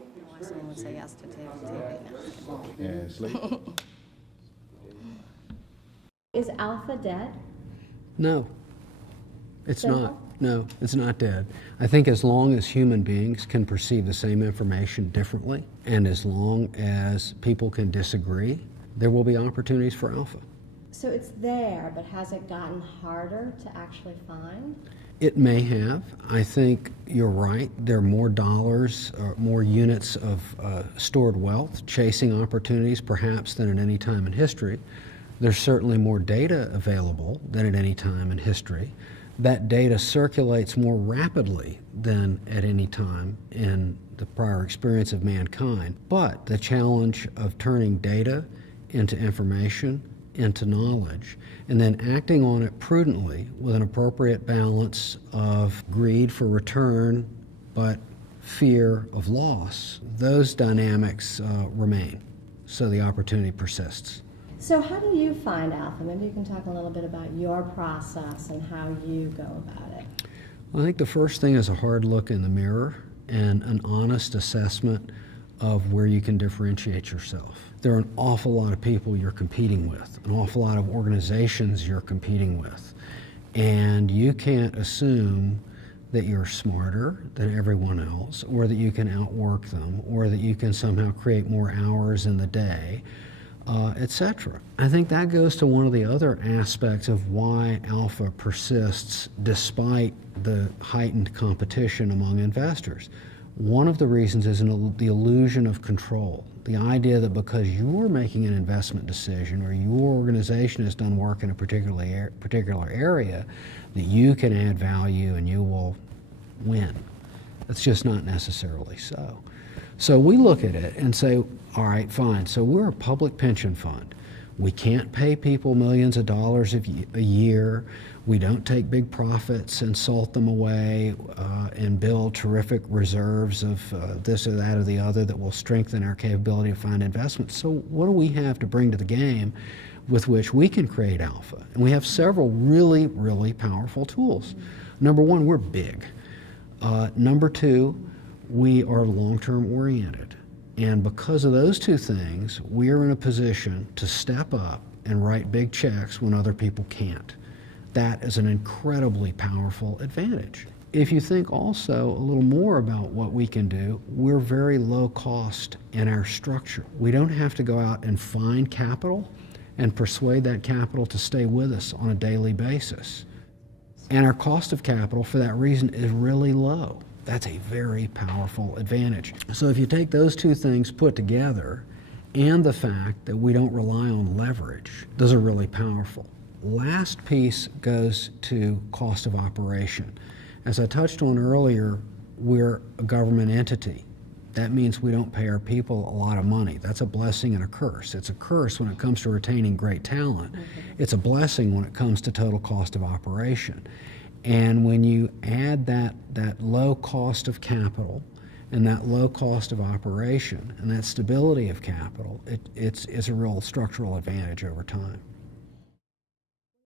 I wish someone would say yes to TV. Ashley. Is Alpha dead? No, it's Simple? not. No, it's not dead. I think as long as human beings can perceive the same information differently, and as long as people can disagree, there will be opportunities for alpha. So it's there, but has it gotten harder to actually find? It may have. I think you're right. There are more dollars, more units of stored wealth chasing opportunities perhaps than at any time in history. There's certainly more data available than at any time in history. That data circulates more rapidly than at any time in the prior experience of mankind. But the challenge of turning data into information, into knowledge, and then acting on it prudently with an appropriate balance of greed for return, but fear of loss, those dynamics remain. So the opportunity persists. So how do you find alpha? Maybe you can talk a little bit about your process and how you go about it. I think the first thing is a hard look in the mirror and an honest assessment of where you can differentiate yourself. There are an awful lot of people you're competing with, an awful lot of organizations you're competing with, and you can't assume that you're smarter than everyone else, or that you can outwork them, or that you can somehow create more hours in the day, etc. I think that goes to one of the other aspects of why alpha persists despite the heightened competition among investors. One of the reasons is the illusion of control. The idea that because you're making an investment decision or your organization has done work in a particular area, that you can add value and you will win. That's just not necessarily so. So we look at it and say, all right, fine, so we're a public pension fund. We can't pay people millions of dollars a year. We don't take big profits and salt them away and build terrific reserves of this or that or the other that will strengthen our capability to find investments. So what do we have to bring to the game with which we can create alpha? And we have several really, really powerful tools. Number one, we're big. Number two, we are long-term oriented. And because of those two things, we are in a position to step up and write big checks when other people can't. That is an incredibly powerful advantage. If you think also a little more about what we can do, we're very low cost in our structure. We don't have to go out and find capital and persuade that capital to stay with us on a daily basis. And our cost of capital for that reason is really low. That's a very powerful advantage. So if you take those two things put together and the fact that we don't rely on leverage, those are really powerful. Last piece goes to cost of operation. As I touched on earlier, we're a government entity. That means we don't pay our people a lot of money. That's a blessing and a curse. It's a curse when it comes to retaining great talent. It's a blessing when it comes to total cost of operation. And when you add that low cost of capital and that low cost of operation and that stability of capital, it's a real structural advantage over time.